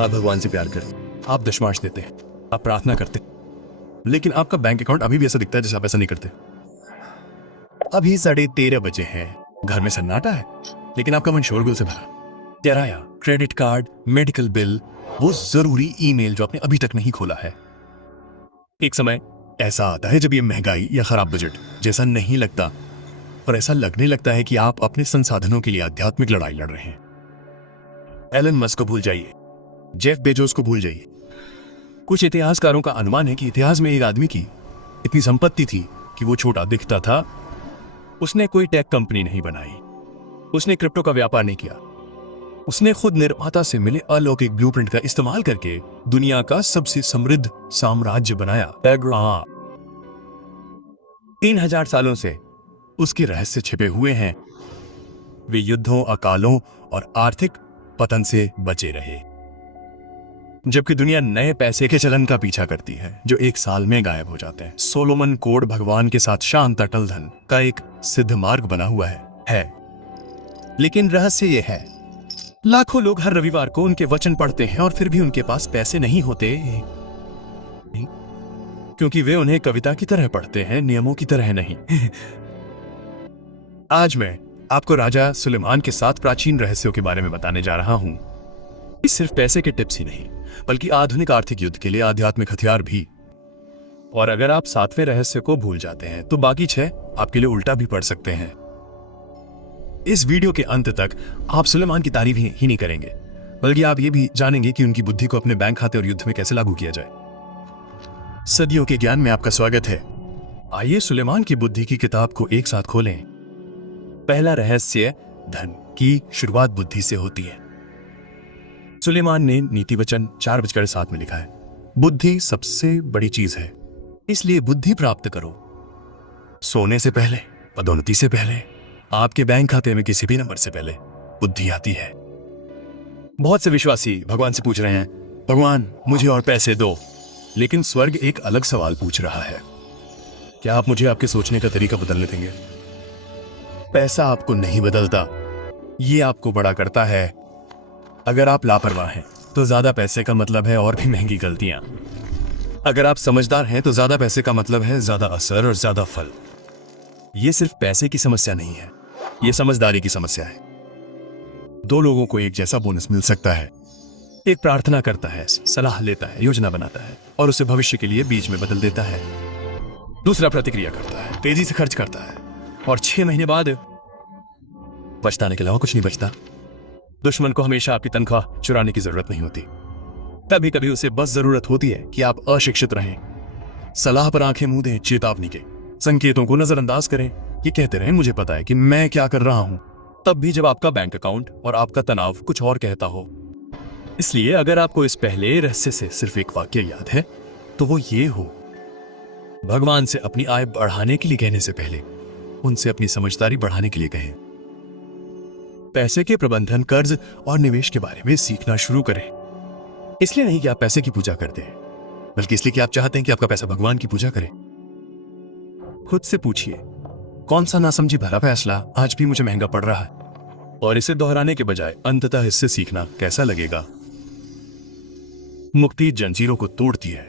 आप भगवान से प्यार करते, आप दशमाश देते हैं, आप प्रार्थना करते, लेकिन आपका बैंक अकाउंट अभी भी ऐसा दिखता है जैसे आप ऐसा नहीं करते। अभी 13:30 बजे हैं, घर में सन्नाटा है, लेकिन आपका मन शोरगुल से भरा। किराया, क्रेडिट कार्ड, मेडिकल बिल, वो जरूरी ईमेल जो आपने अभी तक नहीं खोला है। एक समय ऐसा आता है जब ये महंगाई या खराब बजट जैसा नहीं लगता और ऐसा लगने लगता है कि आप अपने संसाधनों के लिए आध्यात्मिक लड़ाई लड़ रहे हैं। एलन मस्क को भूल जाइए, जेफ बेजोस को भूल जाइए। कुछ इतिहासकारों का अनुमान है कि इतिहास में एक आदमी की इतनी संपत्ति थी कि वो छोटा दिखता था। उसने कोई टेक कंपनी नहीं बनाई, उसने क्रिप्टो का व्यापार नहीं किया, उसने खुद निर्माता से मिले अलौकिक ब्लूप्रिंट का इस्तेमाल करके दुनिया का सबसे समृद्ध साम्राज्य बनाया। 3000 सालों से उसके रहस्य छिपे हुए हैं। वे युद्धों, अकालों और आर्थिक पतन से बचे रहे, जबकि दुनिया नए पैसे के चलन का पीछा करती है जो एक साल में गायब हो जाते हैं। सोलोमन कोड भगवान के साथ शांत अटल धन का एक सिद्ध मार्ग बना हुआ है। लेकिन रहस्य यह है, लाखों लोग हर रविवार को उनके वचन पढ़ते हैं और फिर भी उनके पास पैसे नहीं होते, क्योंकि वे उन्हें कविता की तरह पढ़ते हैं, नियमों की तरह नहीं। आज मैं आपको राजा सुलेमान के 7 प्राचीन रहस्यों के बारे में बताने जा रहा हूं। ये सिर्फ पैसे के टिप्स ही नहीं, बल्कि आधुनिक आर्थिक युद्ध के लिए आध्यात्मिक हथियार भी। और अगर आप 7वें रहस्य को भूल जाते हैं तो बाकी 6 आपके लिए उल्टा भी पड़ सकते हैं। इस वीडियो के अंत तक आप सुलेमान की तारीफ ही नहीं करेंगे, बल्कि आप ये भी जानेंगे कि उनकी बुद्धि को अपने बैंक खाते और युद्ध में कैसे लागू किया जाए। सदियों के ज्ञान में आपका स्वागत है। आइए सुलेमान की बुद्धि की किताब को एक साथ खोलें। पहला रहस्य, धन की शुरुआत बुद्धि से होती है। सुलेमान ने नीति वचन 4:07 में लिखा है, बुद्धि सबसे बड़ी चीज है, इसलिए बुद्धि प्राप्त करो। सोने से पहले, पदोन्नति से पहले, आपके बैंक खाते में किसी भी नंबर से पहले बुद्धि आती है। बहुत से विश्वासी भगवान से पूछ रहे हैं, भगवान मुझे और पैसे दो, लेकिन स्वर्ग एक अलग सवाल पूछ रहा है, क्या आप मुझे आपके सोचने का तरीका बदलने देंगे? पैसा आपको नहीं बदलता, ये आपको बड़ा करता है। अगर आप लापरवाह हैं तो ज्यादा पैसे का मतलब है और भी महंगी गलतियां। अगर आप समझदार हैं तो ज्यादा पैसे का मतलब है ज्यादा असर और ज्यादा फल। यह सिर्फ पैसे की समस्या नहीं है, यह समझदारी की समस्या है। 2 लोगों को एक जैसा बोनस मिल सकता है। एक प्रार्थना करता है, सलाह लेता है, योजना बनाता है और उसे भविष्य के लिए बीच में बदल देता है। दूसरा प्रतिक्रिया करता है, तेजी से खर्च करता है और 6 महीने बाद पछताने के अलावा कुछ नहीं बचता। दुश्मन को हमेशा आपकी तनख्वाह चुराने की जरूरत नहीं होती, कभी कभी उसे बस जरूरत होती है कि आप अशिक्षित रहें। सलाह पर आंखें मूंदें, चेतावनी के संकेतों को नजरअंदाज करें। ये कहते रहें, मुझे पता है कि मैं क्या कर रहा हूं, तब भी जब आपका बैंक अकाउंट और आपका तनाव कुछ और कहता हो। इसलिए अगर आपको इस पहले रहस्य से सिर्फ एक वाक्य याद है तो वो ये हो, भगवान से अपनी आय बढ़ाने के लिए कहने से पहले उनसे अपनी समझदारी बढ़ाने के लिए कहें। पैसे के प्रबंधन, कर्ज और निवेश के बारे में सीखना शुरू करें। इसलिए नहीं कि आप पैसे की पूजा करते हैं, बल्कि इसलिए कि आप चाहते हैं कि आपका पैसा भगवान की पूजा करे। खुद से पूछिए, कौन सा नासमझी भरा फैसला आज भी मुझे महंगा पड़ रहा है, और इसे दोहराने के बजाय अंततः इससे सीखना कैसा लगेगा। मुक्ति जंजीरों को तोड़ती है,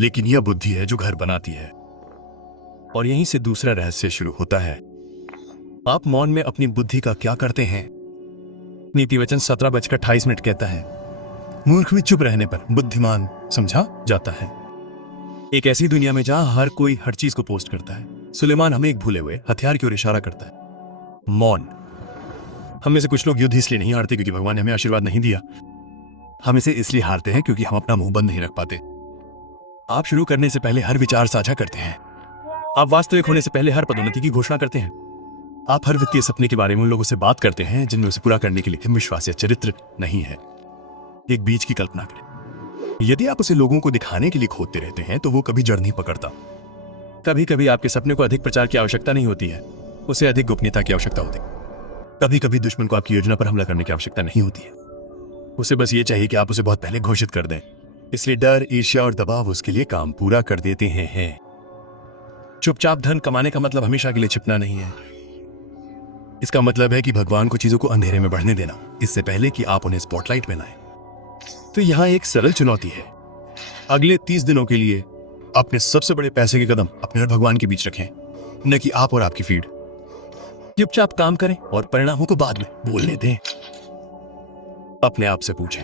लेकिन यह बुद्धि है जो घर बनाती है। और यहीं से दूसरा रहस्य शुरू होता है। आप मौन में अपनी बुद्धि का क्या करते हैं? नीति वचन 17:28 कहता है, मूर्ख भी चुप रहने पर बुद्धिमान समझा जाता है। एक ऐसी दुनिया में जहां हर कोई हर चीज को पोस्ट करता है, सुलेमान हमें एक भूले हुए हथियार की ओर इशारा करता है, मौन। हम में से कुछ लोग युद्ध इसलिए नहीं हारते क्योंकि भगवान ने हमें आशीर्वाद नहीं दिया, हम इसे इसलिए हारते हैं क्योंकि हम अपना मुंह बंद नहीं रख पाते। आप शुरू करने से पहले हर विचार साझा करते हैं, आप वास्तविक होने से पहले हर पदोन्नति की घोषणा करते हैं, आप हर वित्तीय सपने के बारे में उन लोगों से बात करते हैं जिनमें उसे पूरा करने के लिए विश्वास या चरित्र नहीं है। एक बीज की कल्पना करें, यदि आप उसे लोगों को दिखाने के लिए खोदते रहते हैं तो वो कभी जड़ नहीं पकड़ता। कभी कभी आपके सपने को अधिक प्रचार की आवश्यकता नहीं होती है, उसे अधिक गोपनीयता की आवश्यकता होती है। कभी कभी दुश्मन को आपकी योजना पर हमला करने की आवश्यकता नहीं होती है, उसे बस ये चाहिए कि आप उसे बहुत पहले घोषित कर दें। इसलिए डर, ईर्ष्या और दबाव उसके लिए काम पूरा कर देते हैं। चुपचाप धन कमाने का मतलब हमेशा के लिए छिपना नहीं है। इसका मतलब है कि भगवान को चीजों को अंधेरे में बढ़ने देना, इससे पहले कि आप उन्हें स्पॉटलाइट में लाएं। तो यहाँ एक सरल चुनौती है। अगले 30 दिनों के लिए अपने सबसे बड़े पैसे के कदम अपने और भगवान के बीच रखें, न कि आप और आपकी फीड। चुपचाप काम करें और परिणामों को बाद में बोलने दें। अपने आप से पूछें,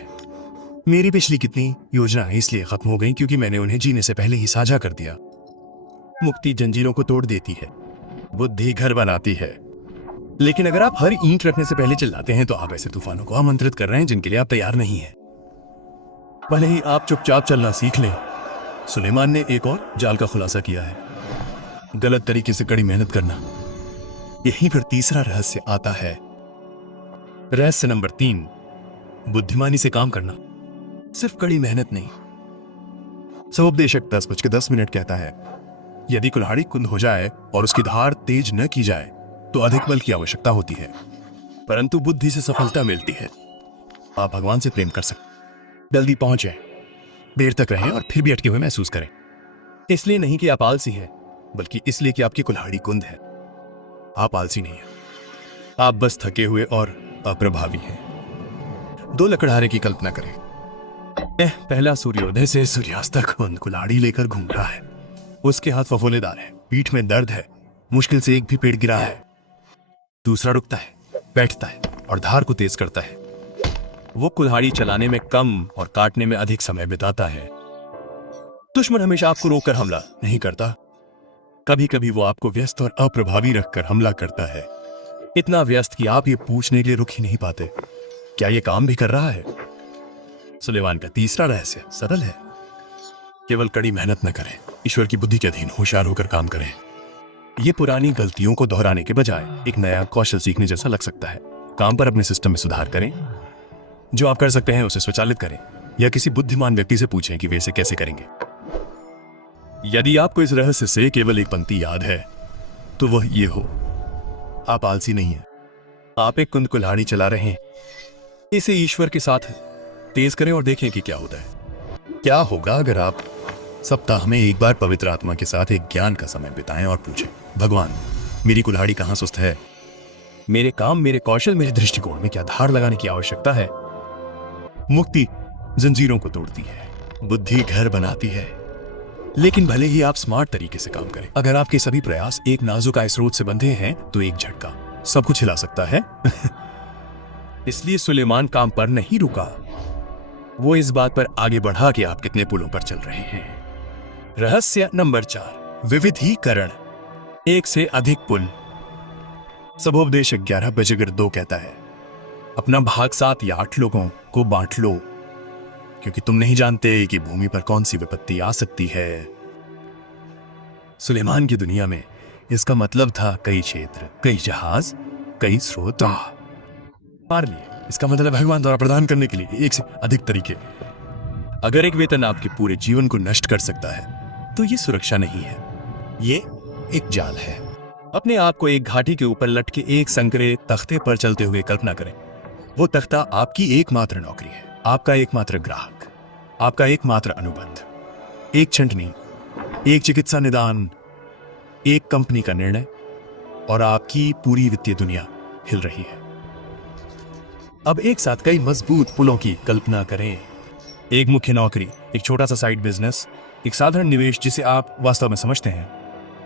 मेरी पिछली कितनी योजनाएं इसलिए खत्म हो गई क्योंकि मैंने उन्हें जीने से पहले ही साझा कर दिया। मुक्ति जंजीरों को तोड़ देती है, बुद्धि घर बनाती है। लेकिन अगर आप हर ईंट रखने से पहले चिल्लाते हैं तो आप ऐसे तूफानों को आमंत्रित कर रहे हैं जिनके लिए आप तैयार नहीं हैं। भले ही आप चुपचाप चलना सीख लें, सुलेमान ने एक और जाल का खुलासा किया है, गलत तरीके से कड़ी मेहनत करना। यहीं पर तीसरा रहस्य आता है। रहस्य नंबर 3, बुद्धिमानी से काम करना, सिर्फ कड़ी मेहनत नहीं। सवोपदेशक 10:10 कहता है, यदि कुल्हाड़ी कुंद हो जाए और उसकी धार तेज न की जाए तो अधिक बल की आवश्यकता होती है, परंतु बुद्धि से सफलता मिलती है। आप भगवान से प्रेम कर सकते, जल्दी पहुंचे, देर तक रहें और फिर भी अटके हुए महसूस करें। इसलिए नहीं कि आप आलसी हैं, बल्कि इसलिए कि आपकी कुल्हाड़ी कुंद है। आप आलसी नहीं हैं, आप बस थके हुए और अप्रभावी हैं। 2 लकड़हारे की कल्पना करें। पहला सूर्योदय से सूर्यास्त तक कुल्हाड़ी लेकर घूम रहा है। उसके हाथ फफोलेदार है, पीठ में दर्द है, मुश्किल से एक भी पेड़ गिरा है। दूसरा रुकता है, बैठता है और धार को तेज करता है। वो कुल्हाड़ी चलाने में कम और काटने में अधिक समय बिताता है। दुश्मन हमेशा आपको रोककर हमला नहीं करता, कभी कभी वो आपको व्यस्त और अप्रभावी रखकर हमला करता है। इतना व्यस्त कि आप ये पूछने के लिए रुक ही नहीं पाते, क्या ये काम भी कर रहा है? सुलेमान का तीसरा रहस्य सरल है, केवल कड़ी मेहनत न करें, ईश्वर की बुद्धि के अधीन होशियार होकर काम करें। ये पुरानी गलतियों को दोहराने के बजाय एक नया कौशल सीखने जैसा लग सकता है। काम पर अपने सिस्टम में सुधार करें, जो आप कर सकते हैं उसे स्वचालित करें, या किसी बुद्धिमान व्यक्ति से पूछें कि वे इसे कैसे करेंगे। यदि आपको इस रहस्य से केवल एक पंक्ति याद है तो वह ये हो, आप आलसी नहीं हैं, आप एक कुंद कुल्हाड़ी चला रहे हैं। इसे ईश्वर के साथ तेज करें और देखें कि क्या होता है। क्या होगा अगर आप सप्ताह में एक बार पवित्र आत्मा के साथ एक ज्ञान का समय बिताएं और पूछें, भगवान मेरी कुल्हाड़ी कहां सुस्त है, मेरे काम, मेरे कौशल, मेरे दृष्टिकोण में क्या धार लगाने की आवश्यकता है। मुक्ति जंजीरों को तोड़ती है, बुद्धि घर बनाती है। लेकिन भले ही आप स्मार्ट तरीके से काम करें, अगर आपके सभी प्रयास एक नाजुक आय स्रोत से बंधे हैं तो एक झटका सब कुछ हिला सकता है। इसलिए सुलेमान काम पर नहीं रुका, वो इस बात पर आगे बढ़ा कि आप कितने पुलों पर चल रहे हैं। रहस्य नंबर 4, विविधीकरण, एक से अधिक पुल। सबोपदेशक 11:2 कहता है, अपना भाग 7 या 8 लोगों को बांट लो, क्योंकि तुम नहीं जानते कि भूमि पर कौन सी विपत्ति आ सकती है। सुलेमान की दुनिया में इसका मतलब था कई क्षेत्र, कई जहाज, कई स्रोत पार लिए। इसका मतलब भगवान द्वारा प्रदान करने के लिए एक से अधिक तरीके। अगर एक वेतन आपके पूरे जीवन को नष्ट कर सकता है तो ये सुरक्षा नहीं है, ये एक जाल है। अपने आप को एक घाटी के ऊपर लटके एक संकरे तख्ते पर चलते हुए कल्पना करें। वो तख्ता आपकी एकमात्र नौकरी है, आपका एकमात्र ग्राहक, आपका एकमात्र अनुबंध। एक छंटनी, एक चिकित्सा निदान, एक कंपनी का निर्णय और आपकी पूरी वित्तीय दुनिया हिल रही है। अब एक साथ कई मजबूत पुलों की कल्पना करें। एक मुख्य नौकरी, एक छोटा सा साइड बिजनेस, एक साधारण निवेश जिसे आप वास्तव में समझते हैं,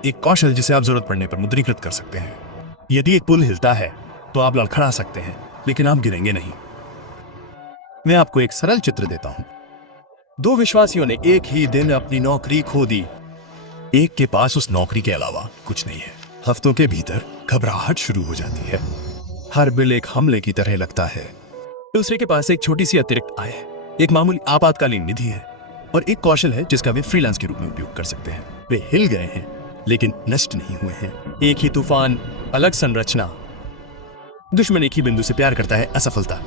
एक कौशल जिसे आप जरूरत पड़ने पर मुद्रीकृत कर सकते हैं। यदि एक पुल हिलता है तो आप लड़खड़ा सकते हैं, लेकिन आप गिरेंगे नहीं। मैं आपको एक सरल चित्र देता हूं। 2 विश्वासियों ने एक ही दिन अपनी नौकरी खो दी। एक के पास उस नौकरी के अलावा कुछ नहीं है। हफ्तों के भीतर घबराहट शुरू हो जाती है, हर बिल एक हमले की तरह लगता है। दूसरे के पास एक छोटी सी अतिरिक्त आय है, एक मामूली आपातकालीन निधि है और एक कौशल है जिसका वे फ्रीलांस के रूप में उपयोग कर सकते हैं। वे हिल गए हैं लेकिन नष्ट नहीं हुए हैं। एक ही तूफान, अलग संरचना। दुश्मन एक ही बिंदु से प्यार करता है, असफलता।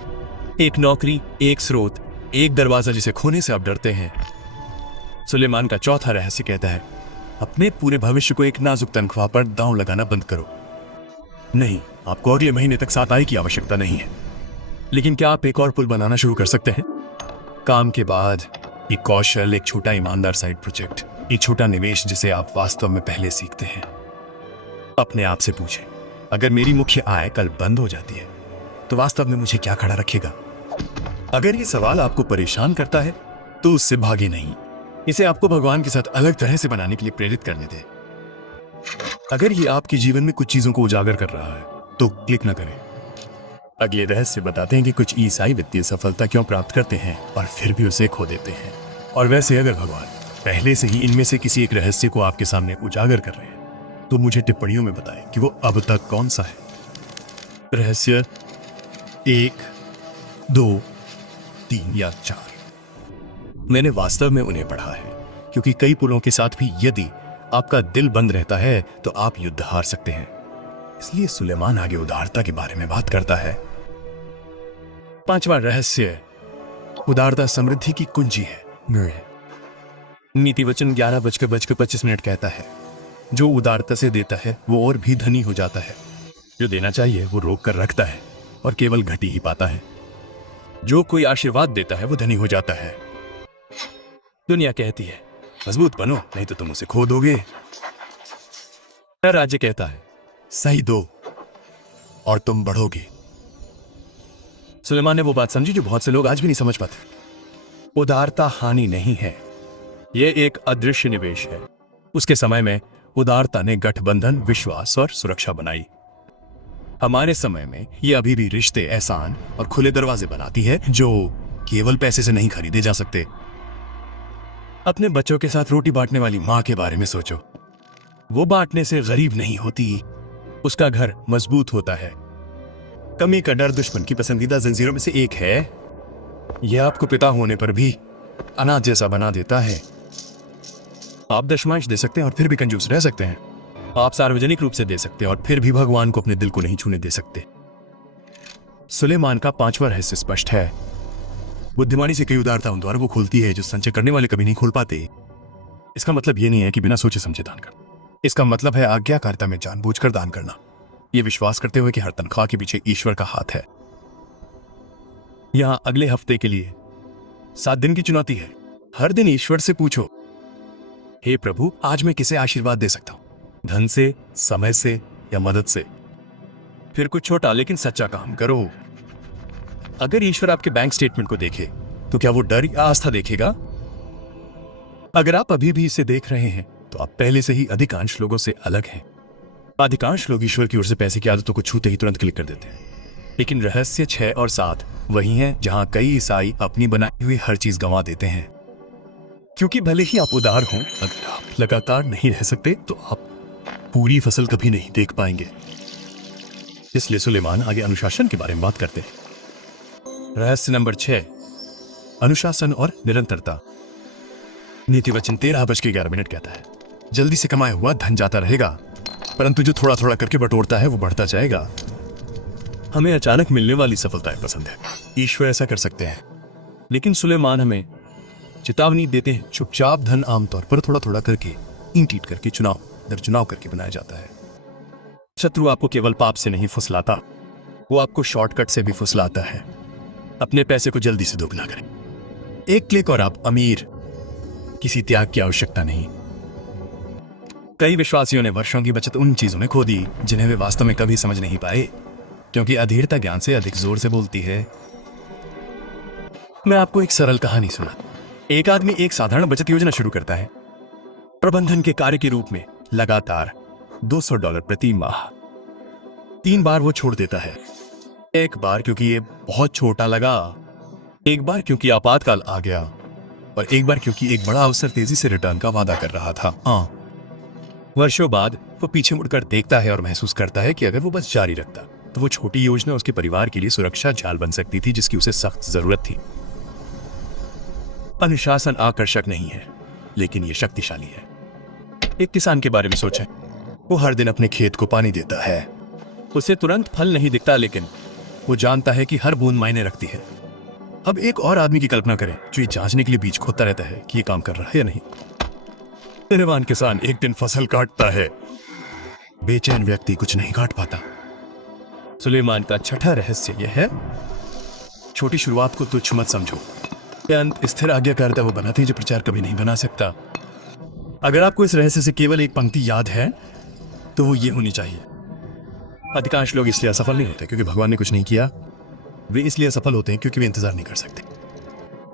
एक नौकरी, एक स्रोत, एक दरवाजा जिसे खोने से आप डरते हैं। सुलेमान का चौथा रहस्य कहता है, अपने पूरे भविष्य को एक नाजुक तनख्वाह पर दांव लगाना बंद करो। नहीं, आपको अगले महीने तक 7 आय की आवश्यकता नहीं है, लेकिन क्या आप एक और पुल बनाना शुरू कर सकते हैं? काम के बाद एक कौशल, एक छोटा ईमानदार साइड प्रोजेक्ट, एक छोटा निवेश जिसे आप वास्तव में पहले सीखते हैं। अपने आप से पूछें, अगर मेरी मुख्य आय कल बंद हो जाती है तो वास्तव में मुझे क्या खड़ा रखेगा? अगर ये सवाल आपको परेशान करता है तो उससे भागे नहीं। इसे आपको भगवान के साथ अलग तरह से बनाने के लिए प्रेरित करने दें। अगर ये आपके जीवन में कुछ चीजों को उजागर कर रहा है तो क्लिक न करें। अगले रहस्य बताते हैं कि कुछ ईसाई वित्तीय सफलता क्यों प्राप्त करते हैं और फिर भी उसे खो देते हैं। और वैसे अगर भगवान पहले से ही इनमें से किसी एक रहस्य को आपके सामने उजागर कर रहे हैं तो मुझे टिप्पणियों में बताएं कि वो अब तक कौन सा है। रहस्य 1, 2, 3 या 4। मैंने वास्तव में उन्हें पढ़ा है क्योंकि कई पुलों के साथ भी यदि आपका दिल बंद रहता है तो आप युद्ध हार सकते हैं। इसलिए सुलेमान आगे उदारता के बारे में बात करता है। 5वां रहस्य, उदारता समृद्धि की कुंजी है। नीति वचन 11:25 कहता है, जो उदारता से देता है वो और भी धनी हो जाता है। जो देना चाहिए वो रोक कर रखता है और केवल घटी ही पाता है। जो कोई आशीर्वाद देता है वो धनी हो जाता है। दुनिया कहती है मजबूत बनो नहीं तो तुम उसे खो दोगे। राज्य कहता है सही दो और तुम बढ़ोगे। सुलेमान ने वो बात समझी जो बहुत से लोग आज भी नहीं समझ पाते। उदारता हानि नहीं है, यह एक अदृश्य निवेश है। उसके समय में उदारता ने गठबंधन, विश्वास और सुरक्षा बनाई। हमारे समय में यह अभी भी रिश्ते, एहसान और खुले दरवाजे बनाती है जो केवल पैसे से नहीं खरीदे जा सकते। अपने बच्चों के साथ रोटी बांटने वाली मां के बारे में सोचो। वो बांटने से गरीब नहीं होती, उसका घर मजबूत होता है। कमी का डर दुश्मन की पसंदीदा जंजीरों में से एक है। यह आपको पिता होने पर भी अनाथ जैसा बना देता है। आप दशमांश दे सकते हैं और फिर भी कंजूस रह सकते हैं। आप सार्वजनिक रूप से दे सकते हैं और फिर भी भगवान को अपने दिल को नहीं छूने दे सकते। सुलेमान का 5वां रहस्य स्पष्ट है। बुद्धिमानी से कई उदारता उन द्वार को खोलती है जो संचय करने वाले कभी नहीं खोल पाते। इसका मतलब यह नहीं है कि बिना सोचे समझे दान करना। इसका मतलब है आज्ञाकारिता में जानबूझकर दान करना, यह विश्वास करते हुए कि हर तनख्वाह के पीछे ईश्वर का हाथ है। यहां अगले हफ्ते के लिए 7 दिन की चुनौती है। हर दिन ईश्वर से पूछो, हे प्रभु, आज मैं किसे आशीर्वाद दे सकता हूं? धन से, समय से या मदद से? फिर कुछ छोटा लेकिन सच्चा काम करो। अगर ईश्वर आपके बैंक स्टेटमेंट को देखे तो क्या वो डर या आस्था देखेगा? अगर आप अभी भी इसे देख रहे हैं तो आप पहले से ही अधिकांश लोगों से अलग हैं। अधिकांश लोग ईश्वर की ओर से पैसे की आदतों को छूते ही तुरंत क्लिक कर देते हैं। लेकिन रहस्य 6 और 7 वही हैं जहां कई ईसाई अपनी बनाई हुई हर चीज गंवा देते हैं। क्योंकि भले ही आप उदार हों, अगर आप लगातार नहीं रह सकते तो आप पूरी फसल कभी नहीं देख पाएंगे। इसलिए सुलेमान आगे अनुशासन के बारे में बात करते हैं। रहस्य नंबर 6, अनुशासन और निरंतरता। नीति वचन 13:11 कहता है, जल्दी से कमाया हुआ धन जाता रहेगा, परंतु जो थोड़ा थोड़ा करके बटोरता है वो बढ़ता जाएगा। हमें अचानक मिलने वाली सफलताएं पसंद है। ईश्वर ऐसा कर सकते हैं, लेकिन सुलेमान हमें चेतावनी देते हैं, चुपचाप धन आमतौर पर थोड़ा थोड़ा करके, ईंट ईंट करके, चुनाव दर चुनाव करके बनाया जाता है। शत्रु आपको केवल पाप से नहीं फुसलाता, वो आपको शॉर्टकट से भी फुसलाता है। अपने पैसे को जल्दी से दोगुना करें। एक क्लिक और आप अमीर। किसी त्याग की आवश्यकता नहीं। कई विश्वासियों ने वर्षों की बचत उन चीजों में खो दी जिन्हें वे वास्तव में कभी समझ नहीं पाए, क्योंकि अधीरता ज्ञान से अधिक जोर से बोलती है। मैं आपको एक सरल कहानी सुना। एक आदमी एक साधारण बचत योजना शुरू करता है, प्रबंधन के कार्य के रूप में लगातार $200 प्रति माह। 3 बार वो छोड़ देता है। एक बार क्योंकि ये बहुत छोटा लगा, एक बार क्योंकि आपातकाल आ गया, और एक बार क्योंकि एक बड़ा अवसर तेजी से रिटर्न का वादा कर रहा था। वर्षों बाद वो पीछे मुड़कर देखता है और महसूस करता है कि अगर वो बस जारी रखता तो वो छोटी योजना उसके परिवार के लिए सुरक्षा जाल बन सकती थी जिसकी उसे सख्त जरूरत थी। अनुशासन आकर्षक नहीं है, लेकिन ये शक्तिशाली है। एक किसान के बारे में सोचें। वो हर दिन अपने खेत को पानी देता है। उसे तुरंत फल नहीं दिखता, लेकिन वो जानता है कि हर बूंद मायने रखती है। अब एक और आदमी की कल्पना करें जो ये जांचने के लिए बीज खोदता रहता है कि ये काम कर रहा है या नहीं। धनवान किसान एक दिन फसल काटता है, बेचैन व्यक्ति कुछ नहीं काट पाता। सुलेमान का 6ठा रहस्य यह है, छोटी शुरुआत को तुच्छ मत समझो। अंत स्थिर आज्ञाकारिता वो बनाती है जो प्रचार कभी नहीं बना सकता। अगर आपको इस रहस्य से केवल एक पंक्ति याद है तो वो ये होनी चाहिए, अधिकांश लोग इसलिए असफल नहीं होते क्योंकि भगवान ने कुछ नहीं किया, वे इसलिए असफल होते हैं क्योंकि वे इंतजार नहीं कर सकते।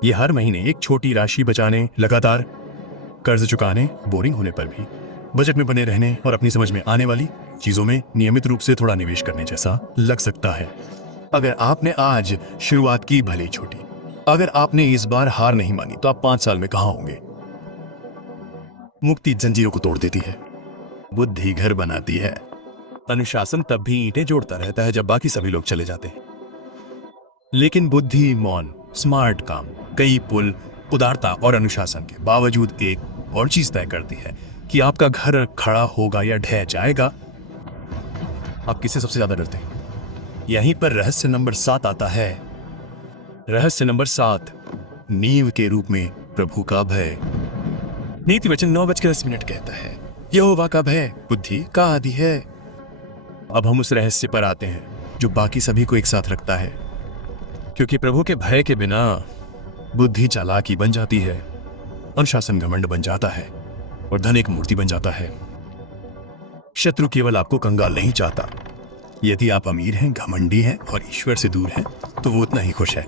ये हर महीने एक छोटी राशि बचाने, लगातार कर्ज चुकाने, बोरिंग होने पर भी बजट में बने रहने और अपनी समझ में आने वाली चीजों में नियमित रूप से थोड़ा निवेश करने जैसा लग सकता है। अगर आपने आज शुरुआत की, भले ही छोटी, अगर आपने इस बार हार नहीं मानी, तो आप 5 साल में कहां होंगे? मुक्ति जंजीरों को तोड़ देती है, बुद्धि घर बनाती है। अनुशासन तब भी ईंटें जोड़ता रहता है जब बाकी सभी लोग चले जाते हैं, लेकिन बुद्धि मौन, स्मार्ट काम, कई पुल, उदारता और अनुशासन के बावजूद एक और चीज तय करती है कि आपका घर खड़ा होगा या ढह जाएगा। आप किससे सबसे ज्यादा डरते हैं? यहीं पर रहस्य नंबर 7 आता है। रहस्य नंबर 7, नींव के रूप में प्रभु का भय। नीति वचन 9:10 कहता है, यहोवा का भय बुद्धि का आदि है। अब हम उस रहस्य पर आते हैं जो बाकी सभी को एक साथ रखता है, क्योंकि प्रभु के भय के बिना बुद्धि चालाकी बन जाती है, अनुशासन घमंड बन जाता है और धन एक मूर्ति बन जाता है। शत्रु केवल आपको कंगाल नहीं चाहता। यदि आप अमीर हैं, घमंडी हैं और ईश्वर से दूर हैं, तो वो उतना ही खुश है।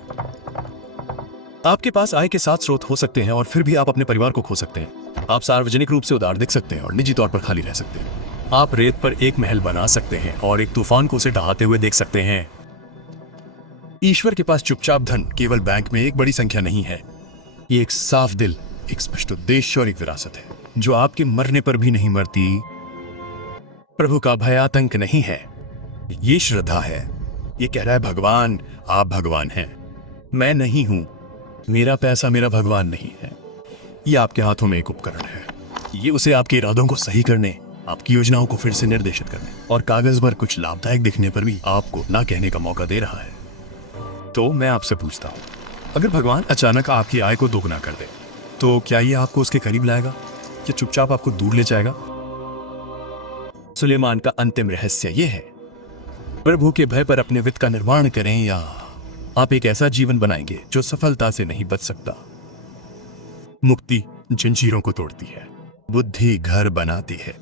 आपके पास आय के 7 स्रोत हो सकते हैं और फिर भी आप अपने परिवार को खो सकते हैं। आप सार्वजनिक रूप से उदार दिख सकते हैं और निजी तौर पर खाली रह सकते हैं। आप रेत पर एक महल बना सकते हैं और एक तूफान को उसे ढहाते हुए देख सकते हैं। ईश्वर के पास चुपचाप धन केवल बैंक में एक बड़ी संख्या नहीं है। ये एक साफ दिल, एक स्पष्ट उद्देश्य और एक विरासत है जो आपके मरने पर भी नहीं मरती। प्रभु का भय आतंक नहीं है, ये श्रद्धा है। ये कह रहा है, भगवान आप भगवान हैं, मैं नहीं हूं। मेरा पैसा मेरा भगवान नहीं है। ये आपके हाथों में एक उपकरण है। ये उसे आपके इरादों को सही करने, आपकी योजनाओं को फिर से निर्देशित करने और कागज पर कुछ लाभदायक दिखने पर भी आपको ना कहने का मौका दे रहा है। तो मैं आपसे पूछता हूं, अगर भगवान अचानक आपकी आय को दोगुना कर दे, तो क्या ये आपको उसके करीब लाएगा या चुपचाप आपको दूर ले जाएगा? सुलेमान का अंतिम रहस्य यह है, प्रभु के भय पर अपने वित्त का निर्माण करें या आप एक ऐसा जीवन बनाएंगे जो सफलता से नहीं बच सकता। मुक्ति जंजीरों को तोड़ती है, बुद्धि घर बनाती है,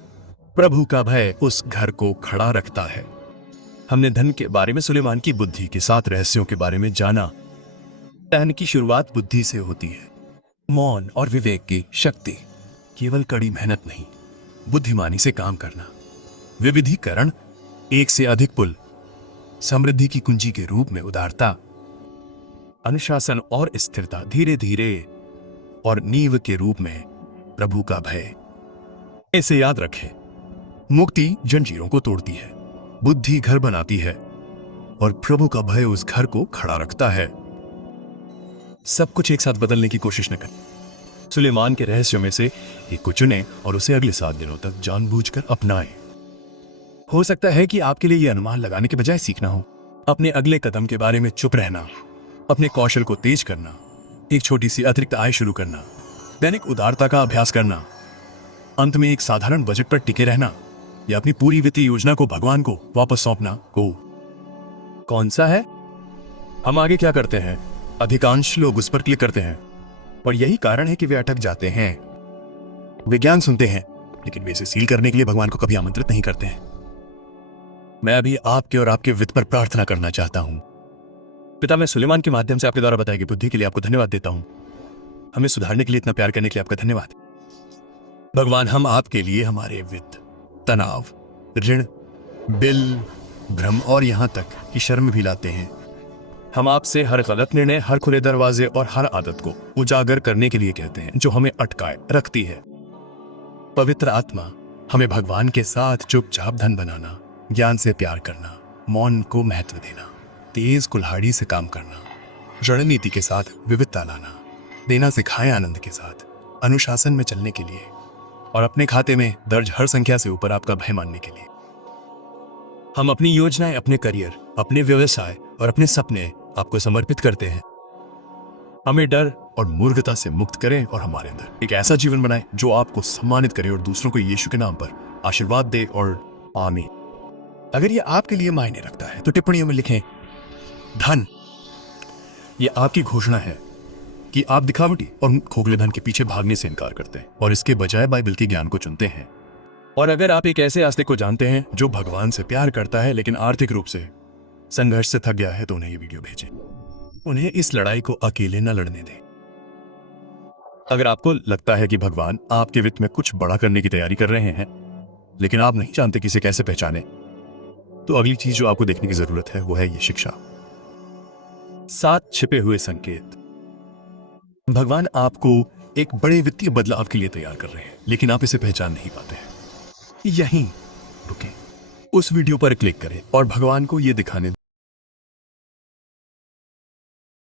प्रभु का भय उस घर को खड़ा रखता है। हमने धन के बारे में सुलेमान की बुद्धि के 7 रहस्यों के बारे में जाना। धन की शुरुआत बुद्धि से होती है। मौन और विवेक की शक्ति, केवल कड़ी मेहनत नहीं, बुद्धिमानी से काम करना, विविधीकरण, एक से अधिक पुल, समृद्धि की कुंजी के रूप में उदारता, अनुशासन और स्थिरता, धीरे धीरे, और नींव के रूप में प्रभु का भय। इसे याद रखें, मुक्ति जंजीरों को तोड़ती है, बुद्धि घर बनाती है और प्रभु का भय उस घर को खड़ा रखता है। सब कुछ एक साथ बदलने की कोशिश न करें। सुलेमान के रहस्यों में से एक को चुनें और उसे अगले 7 दिनों तक जानबूझकर अपनाएं। हो सकता है कि आपके लिए यह अनुमान लगाने के बजाय सीखना हो, अपने अगले कदम के बारे में चुप रहना, अपने कौशल को तेज करना, एक छोटी सी अतिरिक्त आय शुरू करना, दैनिक उदारता का अभ्यास करना, अंत में एक साधारण बजट पर टिके रहना या अपनी पूरी वित्तीय योजना को भगवान को वापस सौंपना को। कौन सा है? हम आगे क्या करते हैं? अधिकांश लोग उस पर क्लिक करते हैं और यही कारण है कि वे अटक जाते हैं। विज्ञान सुनते हैं लेकिन वे इसे सील करने के लिए भगवान को कभी आमंत्रित नहीं करते हैं। मैं अभी आपके और आपके वित्त पर प्रार्थना करना चाहता हूं। पिता, मैं सुलेमान के माध्यम से आपके द्वारा बताई गई बुद्धि के लिए आपको धन्यवाद देता हूं। हमें सुधारने के लिए इतना प्यार करने के लिए आपका धन्यवाद। भगवान, हम आपके लिए हमारे वित्त, तनाव, ऋण, बिल, भ्रम और यहां तक कि शर्म भी लाते हैं। हम आपसे हर गलत निर्णय, हर खुले दरवाजे और हर आदत को उजागर करने के लिए कहते हैं जो हमें अटकाए रखती है। पवित्र आत्मा, हमें भगवान के साथ चुपचाप धन बनाना, ज्ञान से प्यार करना, मौन को महत्व देना, तेज कुल्हाड़ी से काम करना, रणनीति के साथ विविधता लाना, देना सिखाएं आनंद के साथ, अनुशासन में चलने के लिए और अपने खाते में दर्ज हर संख्या से ऊपर आपका भय मानने के लिए। हम अपनी योजनाएं, अपने करियर, अपने व्यवसाय और अपने सपने आपको समर्पित करते हैं। हमें डर और मूर्खता से मुक्त करें और हमारे अंदर एक ऐसा जीवन बनाएं जो आपको सम्मानित करे और दूसरों को यीशु के नाम पर आशीर्वाद दे और आमीन। अगर ये आपके लिए मायने रखता है तो टिप्पणियों में लिखें धन। ये आपकी घोषणा है कि आप दिखावटी और खोखले धन के पीछे भागने से इनकार करते हैं और इसके बजाय बाइबल के ज्ञान को चुनते हैं। और अगर आप एक ऐसे आस्तिक को जानते हैं जो भगवान से प्यार करता है लेकिन आर्थिक रूप से संघर्ष से थक गया है, तो उन्हें ये वीडियो भेजें। उन्हें इस लड़ाई को अकेले न लड़ने दें। अगर आपको लगता है कि भगवान आपके वित्त में कुछ बड़ा करने की तैयारी कर रहे हैं, लेकिन आप नहीं जानते कि इसे कैसे पहचाने, तो अगली चीज जो आपको देखने की जरूरत है वो है ये शिक्षा। 7 छिपे हुए संकेत। भगवान आपको एक बड़े वित्तीय बदलाव के लिए तैयार कर रहे हैं, लेकिन आप इसे पहचान नहीं पाते हैं। यहीं रुकें, उस वीडियो पर क्लिक करें और भगवान को यह दिखाने